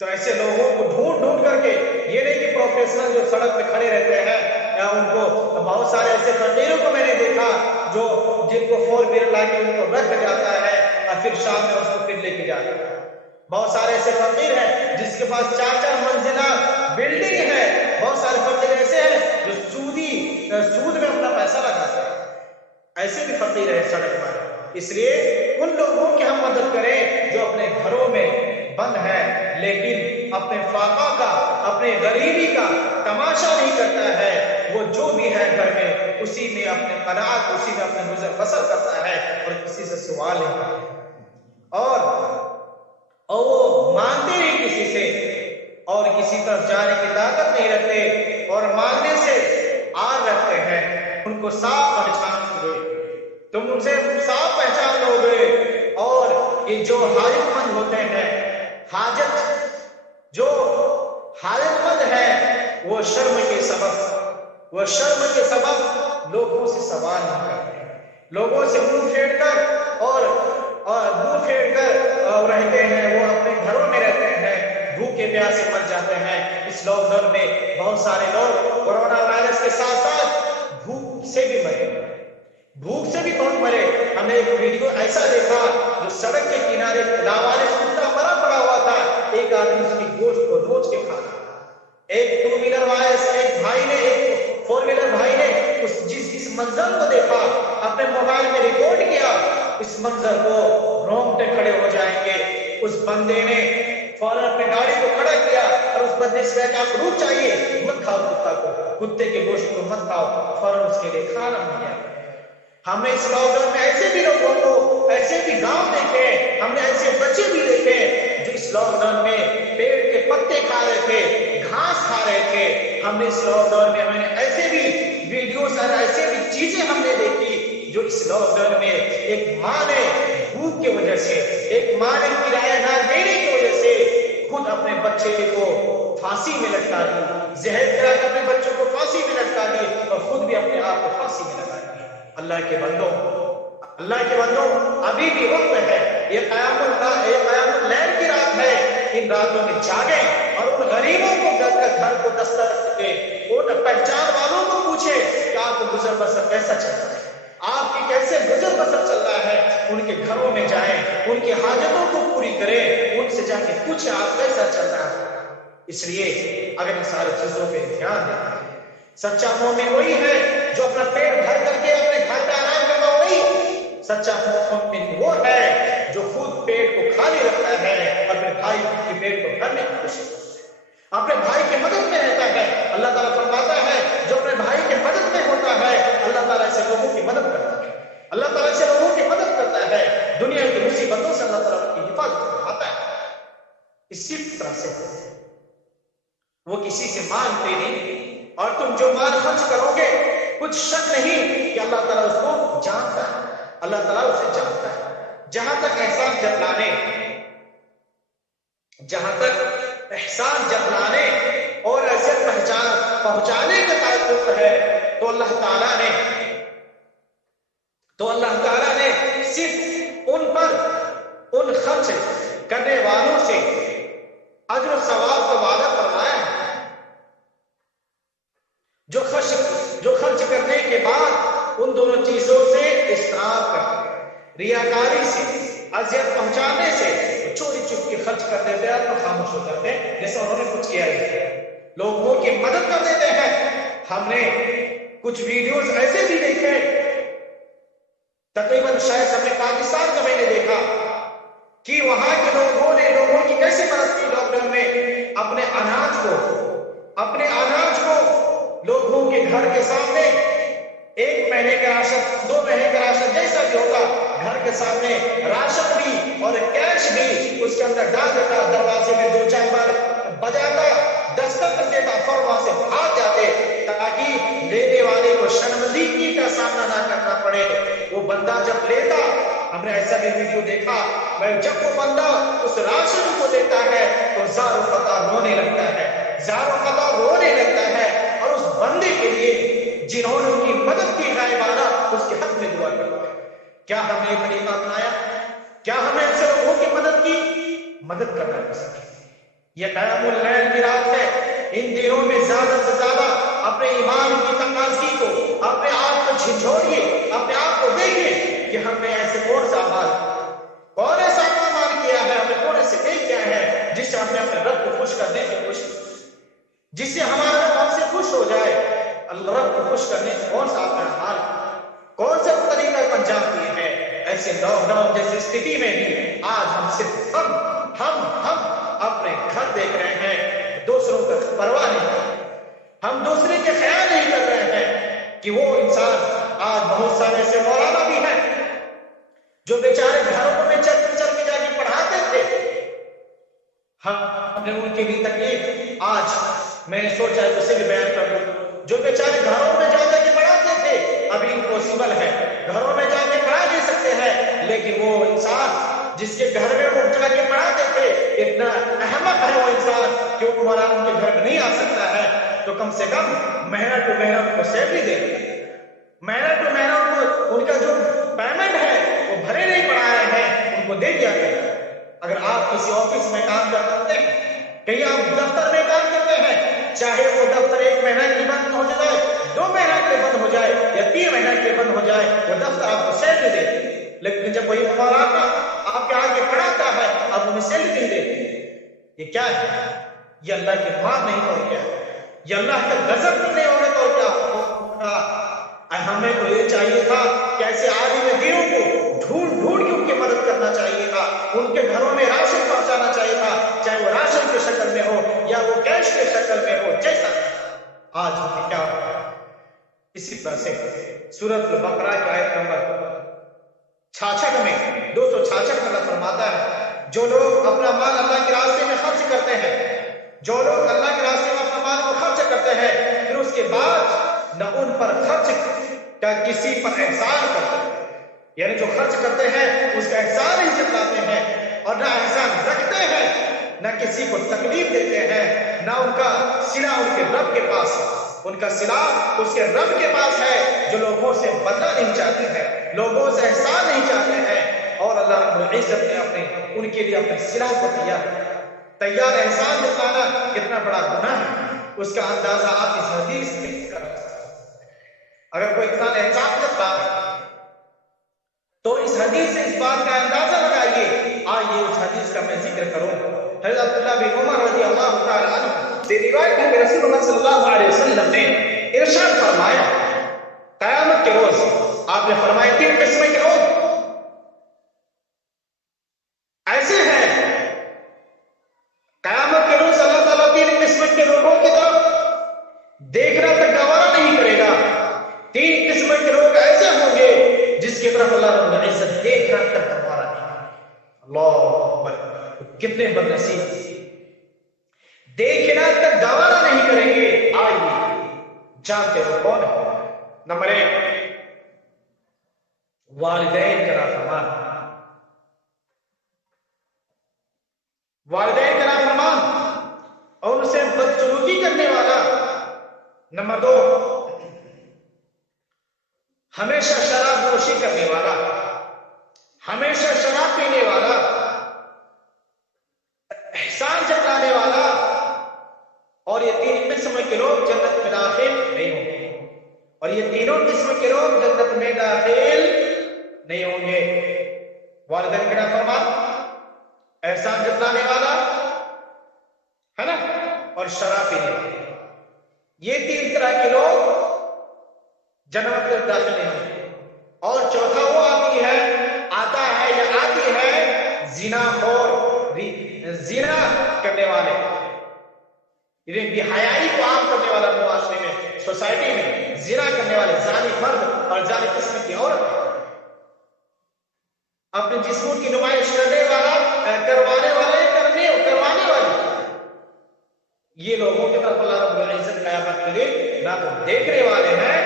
تو ایسے لوگوں کو ڈھونڈ کر کے، یہ نہیں کہ پروفیشنل جو سڑک پہ کھڑے رہتے ہیں، یا ان کو بہت سارے ایسے فقیروں کو میں نے دیکھا جن کو 4 ویلر لا کے ان کو رکھ جاتا ہے اور پھر شام میں اس کو پھر لے کے جاتا ہے۔ بہت سارے ایسے فقیر ہیں جس کے پاس 4 منزلہ بلڈنگ ہے، بہت سارے فقیر ایسے ہیں جو سود میں اپنا پیسہ لگاتے ہیں، ایسے بھی فقیر ہے سڑک پر۔ اس لیے ان لوگوں کی ہم مدد کریں جو اپنے گھروں میں بند ہے، لیکن اپنے فاقہ کا، اپنے غریبی کا تماشا نہیں کرتا ہے. وہ جو بھی ہے گھر میں اسی میں اپنے قناعت، اسی میں اپنے گزر بسر کرتا ہے اور کسی سے سوال نہیں کرتا، اور وہ مانتے نہیں کسی سے، اور کسی طرف جانے کی طاقت نہیں رکھتے، اور ماننے سے آر رکھتے ہیں. ان کو صاف پہچان لو گے، تم ان سے صاف پہچان لو گے. اور یہ جو حاجت مند ہوتے ہیں، جو حاجت مند ہے، وہ شرم کے سبب لوگوں سے سوال نہیں کرتے، لوگوں سے منہ پھیڑ کر رہتے ہیں. وہ اپنے گھروں میں رہتے ہیں، بھوکے پیاسے مر جاتے ہیں. اس لاک ڈاؤن میں بہت سارے لوگ کورونا وائرس کے ساتھ ساتھ بھوک سے بھی بہت مرے. ہم نے ایک ویڈیو ایسا دیکھا جو سڑک کے کنارے لاوارث کتا مرا پڑا ہوا تھا، ایک آدمی اس کی گوشت کو نوچ کے کھا رہا تھا. ایک ٹو ویلر وائرس ایک فور ویلر بھائی نے اس منظر کو دیکھا، اپنے موبائل میں ریکارڈ کیا. اس منظر کو رونگٹے کھڑے ہو جائیں گے. اس بندے نے فوراً اپنے گاڑی کو کھڑا کیا اور اس بندے سے کہا کہ آپ روک چاہیے، مت کھاؤ کتے کے گوشت کو مت کھاؤ. فوراً اس کے لیے کھانا مل گیا. ہم نے اس لاک ڈاؤن میں ایسے بھی لوگوں کو، ایسے بھی گاؤں دیکھے، ہم نے ایسے بچے بھی دیکھے جو اس لاک ڈاؤن میں پیڑ کے پتے کھا رہے تھے، گھاس کھا رہے تھے. ہم نے اس لاک ڈاؤن میں ہم نے ایسے بھی ویڈیوز اور ایسے بھی چیزیں ہم نے دیکھی جو اس لاک ڈاؤن میں ایک ماں نے بھوک کی وجہ سے، ایک ماں نے کرایہ نہ دینے کی وجہ سے خود اپنے بچے کو پھانسی میں لٹکا دی، زہر کرا کے اپنے بچوں کو پھانسی میں لٹکا دی اور خود بھی اپنے آپ کو پھانسی میں لگا دی. اللہ کے بندوں ابھی بھی وقت ہے. یہ قیام اللیل کی رات ہے. ان راتوں میں جاگیں اور ان غریبوں کو گھر کو دستک دیں. ان پہچان والوں کو پوچھیں کہ آپ کو گزر بسر کیسا چل رہا ہے، آپ کی کیسے گزر بسر چل رہا ہے. ان کے گھروں میں جائیں، ان کی حاجتوں کو پوری کریں، ان سے جا کے پوچھیں آپ کیسا چل رہا ہے. اس لیے اگر ان ساری چیزوں پہ دھیان دینا ہے، سچا مومن وہی ہے جو اپنا پیٹ بھر کر کے اپنے گھر کا آرام کرنا وہی. سچا مومن وہ ہے جو خود پیٹ کو خالی رکھتا ہے اور اپنے بھائی کے پیٹ کو بھرنے کی کوشش کرتا ہے، اپنے بھائی کی مدد میں رہتا ہے. اللہ تعالیٰ فرماتا ہے جو اپنے بھائی کی مدد میں ہوتا ہے اللہ تعالیٰ سے لوگوں کی مدد کرتا ہے، اللہ تعالیٰ سے لوگوں کی مدد کرتا ہے. دنیا کی مصیبتوں سے اللہ تعالیٰ کی حفاظت فرماتا ہے. اسی طرح سے وہ کسی سے مانگتے نہیں، اور تم جو مال خرچ کرو گے کچھ شک نہیں کہ اللہ تعالیٰ اس کو جانتا ہے، اللہ تعالیٰ اسے جانتا ہے. جہاں تک احسان جتلانے اور عزت پہنچانے کا تعلق ہے تو اللہ تعالیٰ نے صرف ان خرچ کرنے والوں سے اجر و ثواب کا وعدہ فرمایا ہے جو خرچ کرنے کے بعد ان دونوں چیزوں سے اسراف کرتے ہیں، ریاکاری سے، اذیت پہنچانے سے. چوری چپ کے خرچ کر دیتے ہیں اور خاموش ہو جاتے ہیں جیسے انہوں نے کچھ کیا ہی. لوگوں کی مدد کر دیتے ہیں. ہم نے کچھ ویڈیوز ایسے بھی دیکھے، تقریباً شاید ہم نے پاکستان کا میں نے دیکھا کہ وہاں کے لوگوں نے لوگوں کی کیسے مدد کی. لاک ڈاؤن میں اپنے اناج کو لوگوں کے گھر کے سامنے 1 مہینے کا راشن، 2 مہینے کا راشن جیسا بھی ہوگا گھر کے سامنے راشن بھی اور کیش بھی اس کے اندر ڈال دیتا، دروازے میں 2-4 بار بجاتا، دستک کر دیتا، فوراً وہاں سے بھاگ جاتے تاکہ لینے والے کو شرمندگی کا سامنا نہ کرنا پڑے. وہ بندہ جب لیتا، ہم نے ایسا بھی ویڈیو دیکھا، جب وہ بندہ اس راشن کو دیتا ہے تو زار و قطار رونے لگتا ہے اور اس بندے کے لیے جنہوں نے ان کی مدد کی غائبانہ اس کے حق میں دعا کرتا ہے. کیا ہم نے طریقہ اپنایا؟ کیا ہمیں ایسے لوگوں کی مدد کرنا پسند ہے؟ یہ قیام اللیل کی رات ہے. ان دنوں میں زیادہ سے زیادہ اپنے ایمان کی تقاضی کو، اپنے آپ کو جھنجھوڑیے، اپنے آپ کو دیکھیے کہ ہم نے ایسے کون ایسا عمل کیا ہے، ہمیں کون ایسے دیکھ کیا ہے جس سے ہم نے اپنے رب کو خوش کرنے کی کوشش، جس سے ہمارا رب ہم سے خوش ہو جائے. اللہ رب کو خوش کرنے سے کون سا اپنا حال، کون سا طریقہ انجام دیے ہیں. ایسے لاک ڈاؤن جیسی استھتی میں بھی آج ہم صرف ہم دیکھ رہے ہیں, دوسروں کا پرواہ نہیں کر رہے, ہم دوسرے کے خیال نہیں کر رہے ہیں کہ وہ انسان, آج بہت سارے ایسے مولانا بھی ہیں جو بیچارے گھروں میں چل کے جا کے پڑھاتے تھے, ہم نے ان کے لیے تکلیف, آج میں نے سوچا ہے اسے بھی بیان کر دوں, جو بیچارے گھروں میں جا کے پڑھاتے تھے ابھی امپوسیبل ہے, گھروں میں جا کے پڑھا نہیں سکتے ہیں, لیکن وہ انسان جس کے گھر میں وہ جا کے پڑھاتے تھے اتنا احمق ہے وہ انسان کہ وہ مولانا ان کے گھر میں نہیں آ سکتا ہے, تو کم سے کم مہینہ ٹو مہینہ ان کو سیلری دے دیں, مہینہ ٹو مہینہ ان کا جو پیمنٹ ہے وہ بھرے نہیں پڑھائے ہیں ان کو دے دیا کریں. اگر آپ کسی آفس میں کام کرتے ہیں, کہیں آپ دفتر میں کام کرتے ہیں, چاہے وہ دفتر 1 مہینہ کے بند ہو جائے, 2 مہینہ کے بند ہو جائے یا 3 مہینہ کے بند ہو جائے, وہ دفتر آپ کو سیلری دے, لیکن جب وہی مولانا آپ کے آگے پڑھاتا ہے آپ انہیں سیلری نہیں دیتے. یہ کیا ہے؟ یہ اللہ کی بات نہیں تو کیا ہے, یہ اللہ کا غضب نہیں ہوگا تو کیا ہوگا. ہمیں تو یہ چاہیے تھا کہ ایسے عالم دینوں کو ڈھونڈ کے ان کی مدد کرنا چاہیے تھا, ان کے گھروں میں راشن پہنچانا چاہیے تھا, چاہے وہ راشن کی شکل میں ہو یا وہ کیش کی شکل میں ہو, جیسا آج ہمیں کیا ہو. اسی طرح سے سورۃ البقرہ کی آیت نمبر 66 میں 266 میں اللہ فرماتا ہے, جو لوگ اپنا مال اللہ کے راستے میں خرچ کرتے ہیں, جو لوگ اللہ کے راستے میں اپنا مال کو خرچ کرتے ہیں, پھر اس کے بعد نہ ان پر خرچ کا کسی پر احسان کرتے ہیں, یعنی جو خرچ کرتے ہیں اس کا احسان نہیں جتلاتے ہیں, اور نہ احسان رکھتے ہیں, نہ کسی کو تکلیف دیتے ہیں, نہ ان کا صلہ ان کے رب کے پاس ہے, ان کا صلہ اس کے رب کے پاس ہے, جو لوگوں سے بدلہ نہیں چاہتے ہیں, لوگوں سے احسان نہیں چاہتے ہیں, اور اللہ رب العزت نے ان کے لیے اپنے صلہ کو تیار احسان جتلانا کتنا بڑا گناہ ہے, اس کا اندازہ آپ اس حدیث میں کر سکتے ہیں. اگر کوئی انسان احسان کرتا تو اس حدیث سے اس بات کا اندازہ لگائیے. آئیے اس حدیث کا میں ذکر کروں. حضرت عبداللہ بن عمر رضی اللہ تعالی عنہ سے روایت ہے کہ رسول اللہ صلی اللہ علیہ وسلم نے ارشاد فرمایا, قیامت کے روز آپ نے فرمایا 3 قسم کے لوگ ایسے ہیں, قیامت کے روز اللہ تعالیٰ 3 قسم کے لوگوں کی طرف دیکھنا تک گوارا نہیں کرے گا. 3 قسم کے لوگ ایسے ہوں گے جس کی طرف اللہ رب العزت دیکھنا تک گوارا نہیں کرے گا. اللہ اکبر, کتنے بدنصیب, دیکھنا تک گوارا نہیں کریں گے. آئیے جانتے ہو کون ہے. نمبر 1, والدین کا نافرمان, والدین کا نافرمان اور ان سے بدسلوکی کرنے والا. نمبر 2, ہمیشہ شراب نوشی کرنے والا, ہمیشہ شراب پینے والا, احسان جتلانے والا. اور یہ 3 قسم کے لوگ جنت میں داخل نہیں ہوں گے, اور یہ 3 قسم کے لوگ جنت میں داخل نہیں ہوں گے. والدین کا نافرمان, احسان جتلانے والا ہے نا, اور شراب پینے والا. یہ 3 طرح کے لوگ جنت میں داخل نہیں ہوں گے. اور چوتھا وہ آتا ہے یا آتی ہے زنا خور, زنا کرنے والے, یعنی بے حیائی کو عام کرنے والا معاشرے میں, سوسائٹی میں زنا کرنے والے, زانی مرد اور زانی قسم کی عورت, اپنے جسموں کی نمائش کرنے والا, کروانے والی. یہ لوگوں کی طرف اللہ رب العزت قیامت کے لیے نہ تو دیکھنے والے ہیں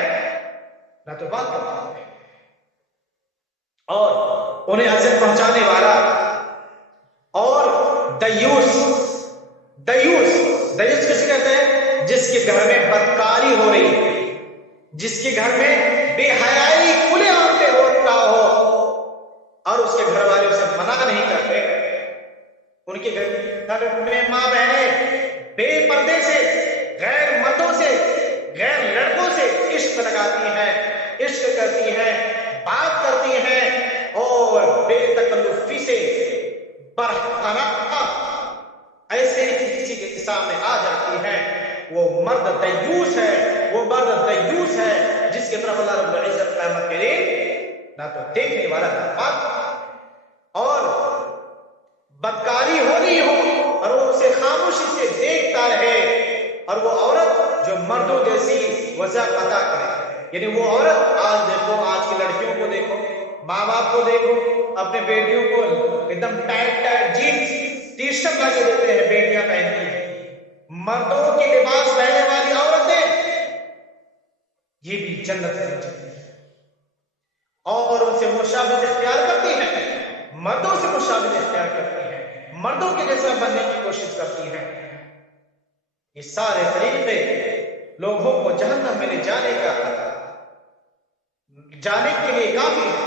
نہ تو بات کرنے والے ہیں, اور انہیں اذیت پہنچانے والا. اور دیوس کسے کہتے ہیں؟ جس کے گھر میں بدکاری ہو رہی ہے, جس کے گھر میں بے حیائی کھلے عام پہ ہو رہا ہو اور اس کے گھر والے اسے منع نہیں کرتے. ان کے گھر میں ماں بہنیں بے پردے سے, غیر مردوں سے, غیر لڑکوں سے عشق لگاتی ہیں, عشق کرتی ہیں, بات کرتی ہیں, اور بے تکلفی سے برخلاف ایسے کسی کے سامنے آ جاتی ہے. وہ مرد دیوس ہے, وہ مرد دیوس ہے جس کی طرف اللہ رب العزت قیامت کے لیے نہ تو دیکھنے والا نہ بات. اور بدکاری ہو رہی ہو اور وہ اسے خاموشی سے دیکھتا رہے، اور وہ عورت جو مردوں جیسی وضع ادا کرے، یعنی وہ عورت، آج دیکھو آج کی لڑکیوں کو دیکھو، ماں باپ کو دیکھو، اپنے بیٹیوں کو ایک دم tight tight jeans T shirt لا کے دیتے ہیں، بیٹیاں پہنتی ہیں۔ مردوں کی لباس پہننے والی عورتیں یہ بھی جنت میں چلتی ہیں اور ان سے مشابہت اختیار کرتی ہیں، مردوں سے مشابہت اختیار کرتی ہیں، مردوں کے جیسا بننے کی کوشش کرتی ہیں۔ یہ سارے طریقے لوگوں کو جہنم میں لے جانے کے لیے کافی ہے۔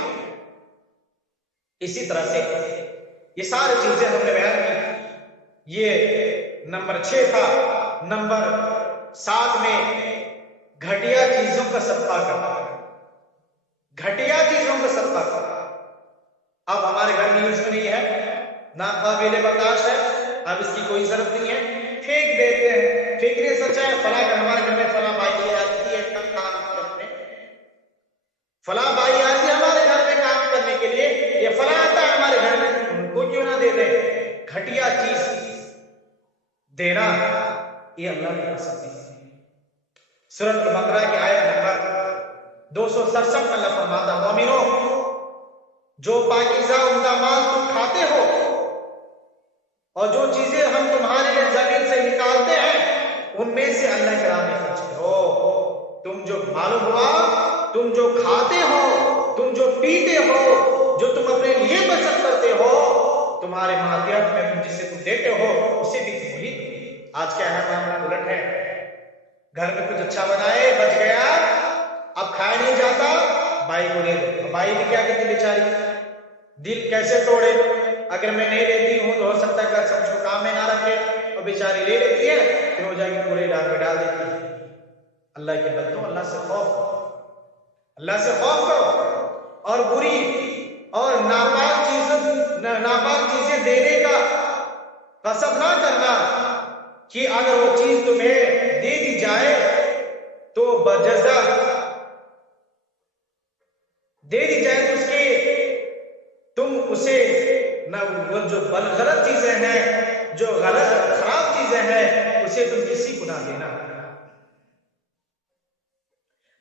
اسی طرح سے یہ ساری چیزیں ہم نے بیان کی۔ یہ نمبر 6 تھا۔ نمبر 7 میں گھٹیا چیزوں کا صدقہ کرنا، گھٹیا چیزوں کا صدقہ کرنا۔ اب ہمارے گھر میں یوز میں نہیں ہے، ناقابل برداشت ہے، اب اس کی کوئی ضرورت نہیں ہے، پھینک دیتے ہیں۔ پھینکنے سچ ہے، فلاں ہمارے گھر میں فلاں بائی آتی ہے کام کرنے، فلاں بائی آتی ہے ہمارے گھر میں کام کرنے کے لیے، یہ فلاں آتا ہے ہمارے گھر میں، ان کو کیوں نہ دے دیں؟ گھٹیا چیز دینا یہ اللہ کی پسند ہے۔ سورۃ البقرہ کی آیت نمبر 267 میں اللہ فرماتا ہے، مومنو جو پاکیزہ عمدہ مال تم کھاتے ہو اور جو چیزیں ہم تمہارے لیے زمین سے نکالتے ہیں ان میں سے اللہ کے راہ میں خرچ کرو۔ تم جو معلوم ہوا، تم جو کھاتے ہو، تم جو پیتے ہو، جو تم اپنے لیے بچت کرتے ہو، تمہارے مادیات میں تم جسے تم دیتے ہو اسے بھی تم وہی دو۔ آج کیا ہے، معاملہ الٹ ہے، گھر میں کچھ اچھا بنائے بچ گیا، اب کھایا نہیں جاتا، بھائی کو دے دو۔ بھائی بھی کیا کہتی بیچاری، دل کیسے توڑے، اگر میں نہیں لیتی ہوں تو ہو سکتا ہے کہ سب کو کام میں نہ رکھے، اور بیچاری لے لیتی ہے، پھر ہو جائے گی پورے ڈال میں ڈال دیتی ہے۔ اللہ کے بندوں، اللہ سے خوف کرو، اللہ سے خوف کرو، اور بری اور ناپاک چیزیں دینے کا قسم نہ کرنا کہ اگر وہ چیز تمہیں دے دی جائے تو بجزا دے دی جائے تو اس کے تم اسے نہ، وہ جو غلط چیزیں ہیں، جو غلط خراب چیزیں ہیں، اسے تم کسی کو نہ دینا،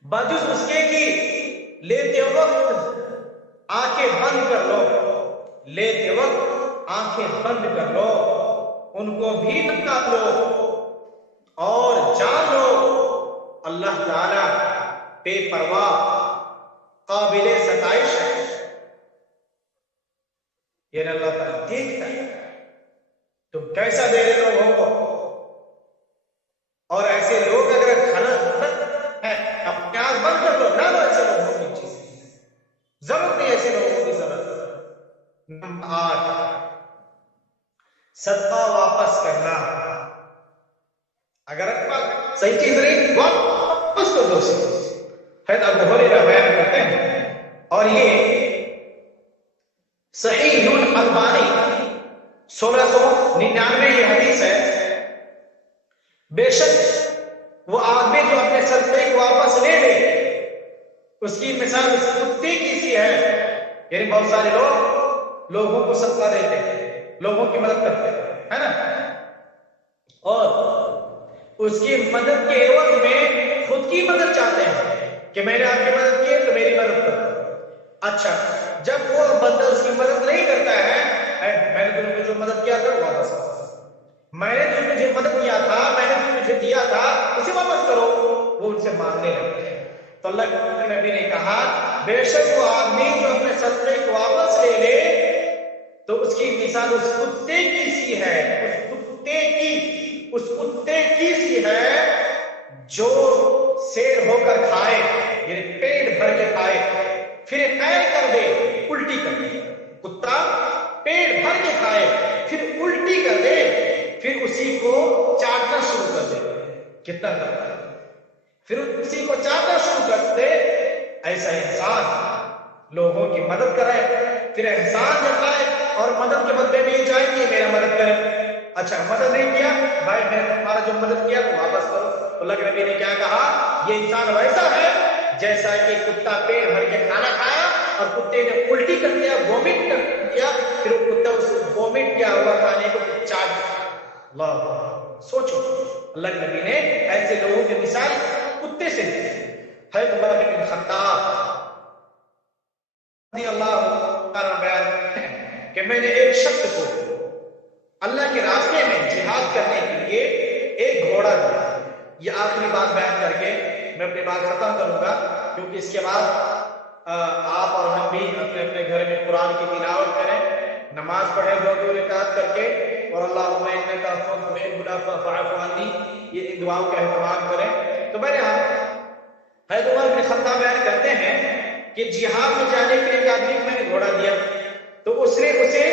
بجز اس کے کی لیتے وقت آنکھیں بند کر لو، لیتے وقت آنکھیں بند کر لو، ان کو بھی نکال لو، اور جان لو اللہ تعالی بے پرواہ قابل ستائش ہے۔ یہ اللہ تعالیٰ دیکھتا ہے تم کیسا دے رہے لوگوں کو، اور ایسے لوگ اگر غلط ہے اپنے آنکھ بند کر دو، نہ لو ایسے لوگوں کی چیزیں، ضرورت نہیں ایسے لوگوں کی ضرورت۔ نمبر 8 صدقہ واپس کرنا، اگر صحیح چیز نہیں واپس کر دو۔ حضرت ابو ہریرہ بیان کرتے ہیں، اور یہ صحیح البانی 1699 یہ حدیث ہے، بے شک وہ آدمی جو اپنے صدقے کو واپس لے لے اس کی مثال اس کتے کی سی ہے۔ یعنی بہت سارے لوگ لوگوں کو صدقہ دیتے ہیں، لوگوں کی مدد کرتے ہیں، ہے نا، اور اس کی مدد کے عوض میں خود کی مدد چاہتے ہیں کہ میں نے آپ کی مدد کی ہے تو میری مدد کرو۔ اچھا، جب وہ بندہ اس کی مدد نہیں کرتا ہے، میں نے تمہیں جو مدد کیا تھا وہ واپس کرو، میں نے تمہیں مدد کیا تھا، میں نے تمہیں دیا تھا، اسے واپس کرو، وہ ان سے مانگنے لگتے ہیں۔ تو اللہ کے نبی نے کہا بے شک وہ آدمی جو اپنے صدقے کو واپس لے لے تو اس کی مثال اس کتے کی سی ہے، اس کتے کی سی ہے جو سیر ہو کر کھائے، یعنی پیٹ بھر کے کھائے، پھر قید کر دے، الٹی کر دے۔ کتا پیٹ بھر کے کھائے، پھر الٹی کر دے، پھر اسی کو چاٹنا شروع کر دے۔ کتنا کرتا ہے، پھر اسی کو چاٹنا شروع کر دے۔ ایسا انسان لوگوں کی مدد کرے، پھر احسان جتائے اور مدد کے بدلے میں یہ چاہے کہ میرا مدد کرے۔ اچھا، مدد نہیں کیا بھائی، میں نے تمہارا جو مدد کیا تو واپس کرو۔ تو اللہ کے نبی نے کیا کہا، یہ انسان ویسا ہے جیسا کہ کتا پیٹ بھر کے کھانا کھایا اور کتے نے الٹی کر دیا، وومٹ کر دیا، پھر وہ کتا اس وومٹ کیا ہوا کھانے کو چاٹ دیا۔ اللہ، سوچو اللہ کے نبی نے ایسے لوگوں کی مثال کتے سے دی۔ حضرت عمر بن خطاب رضی اللہ عنہ بیان کہ میں نے ایک شخص کو اللہ کے راستے میں جہاد کرنے کے لیے ایک گھوڑا دیا۔ یہ آخری بات بیان کر کے میں اپنی بات ختم کروں گا، کیونکہ اس کے بعد آپ اور ہم بھی اپنے اپنے گھر میں قرآن کی تلاوت کریں، نماز پڑھیں 2 رکعت کر کے، اور اللہم انک عفو تحب العفو فاعف عنی، یہ دعاؤں کا اہتمام کریں۔ تو بہرحال حضرت عمر بن خطاب بیان کرتے ہیں کہ جہاد میں جانے کے لیے ایک آدمی کو میں نے گھوڑا دیا، تو اس نے اسے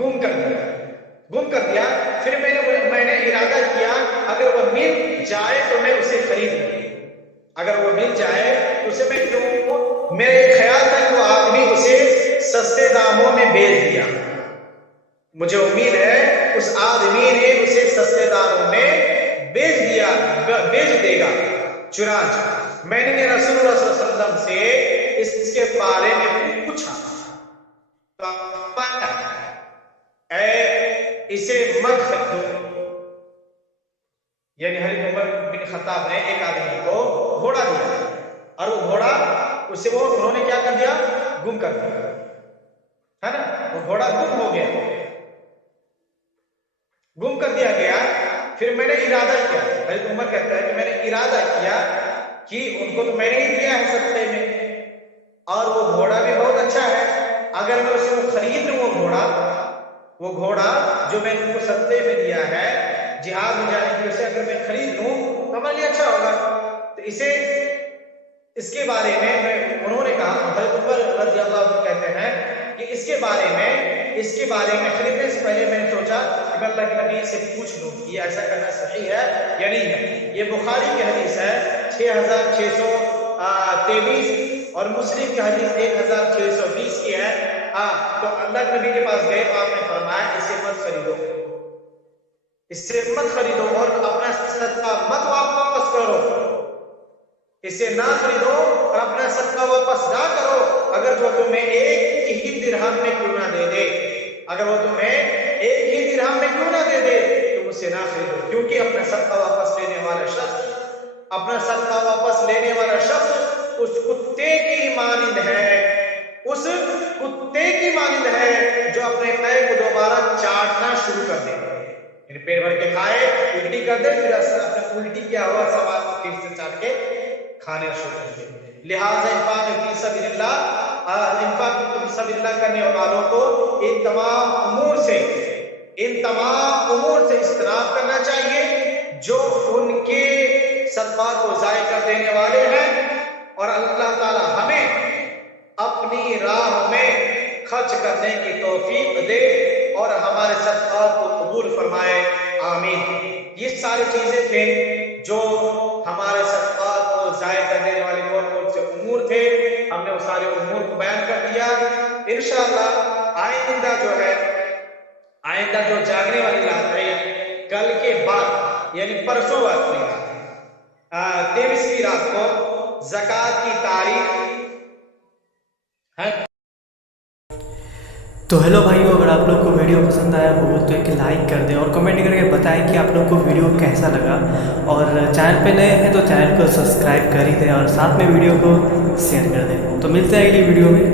گم کر دیا۔ پھر میں نے ارادہ کیا اگر وہ مل جائے تو میں اسے خرید لوں، اگر وہ مل جائے تو اسے میں کیوں، میرے خیال تھا کہ وہ آدمی اسے سستے داموں میں بیچ دیا، مجھے امید ہے اس آدمی نے اسے سستے داموں میں بیچ دے گا۔ چنانچہ میں نے رسول اللہ صلی اللہ علیہ وسلم سے اس کے بارے میں پوچھا، اے اسے مت خریدو، یعنی حضرت عمر بن خطاب نے ایک آدمی کو گھوڑا دیا، اور وہ گھوڑا اسے انہوں نے کیا کر دیا، گم کر دیا، ہے نا، وہ گھوڑا گم ہو گیا، گم کر دیا گیا۔ پھر میں نے ارادہ کیا، حضرت عمر کہتا ہے کہ میں نے ارادہ کیا کہ ان کو تو میں نے ہی دیا ہے سستے میں، اور وہ گھوڑا بھی بہت اچھا ہے، اگر میں اسے وہ خرید لوں، وہ گھوڑا جو میں نے ان کو سستے میں دیا ہے جہاد میں جانے کے لیے، اگر میں خرید لوں تو ہمارے لیے اچھا ہوگا۔ تو اس کے بارے میں انہوں نے کہا، حضرت عمر رضی اللہ عنہ کہتے ہیں کہ اس کے بارے میں خریدنے سے پہلے میں نے سوچا کہ میں اللہ کے نبی سے پوچھ لوں یہ ایسا کرنا صحیح ہے یا نہیں ہے۔ یہ بخاری کی حدیث ہے 6623 اور مسلم کی حدیث 1620 کی ہے۔ تو اللہ کے نبی کے پاس گئے تو آپ نے فرمایا اسے مت خریدو اور اپنا صدقہ مت واپس کرو، اسے نہ خریدو اور اپنا صدقہ واپس نہ کرو، اگر وہ تمہیں ایک ہی درہم میں کیوں نہ دے دے، تم اسے نہ خریدو، کیونکہ اپنا صدقہ واپس لینے والا شخص اس کتے کی مانند ہے جو اپنے پیر کو دوبارہ چاٹنا شروع کر دے، یعنی پیٹ بھر کے کھائے، الٹی کر دے، پھر اپنے الٹی کیا ہوا سوال پھر سے چاٹ کے کھانے شروع کر دے۔ لہٰذا انفاق فی سبیل اللہ کرنے والوں کو ان تمام امور سے اجتناب کرنا چاہیے جو ان کے صدقات کو ضائع کر دینے والے ہیں، اور اللہ تعالی ہمیں اپنی راہ میں خرچ کرنے کی توفیق دے اور ہمارے صدقات کو قبول فرمائے، آمین۔ یہ ساری چیزیں تھے جو ہمارے صدقات کو ضائع کرنے والے بہت سے امور تھے، ہم نے وہ سارے امور کو بیان کر دیا۔ انشاءاللہ آئندہ جو جاگنے والی رات ہے کل کے بعد، یعنی پرسوں رات کی 23ویں رات کو زکوٰۃ کی تاریخ ہے۔ تو ہیلو بھائیو، اگر آپ لوگ کو ویڈیو پسند آیا ہو تو ایک لائک کر دیں اور کمنٹ کر کے بتائیں کہ آپ لوگ کو ویڈیو کیسا لگا، اور چینل پہ نئے ہیں تو چینل کو سبسکرائب کر ہی دیں اور ساتھ میں ویڈیو کو شیئر کر دیں۔ تو ملتے ہیں اگلی ویڈیو میں۔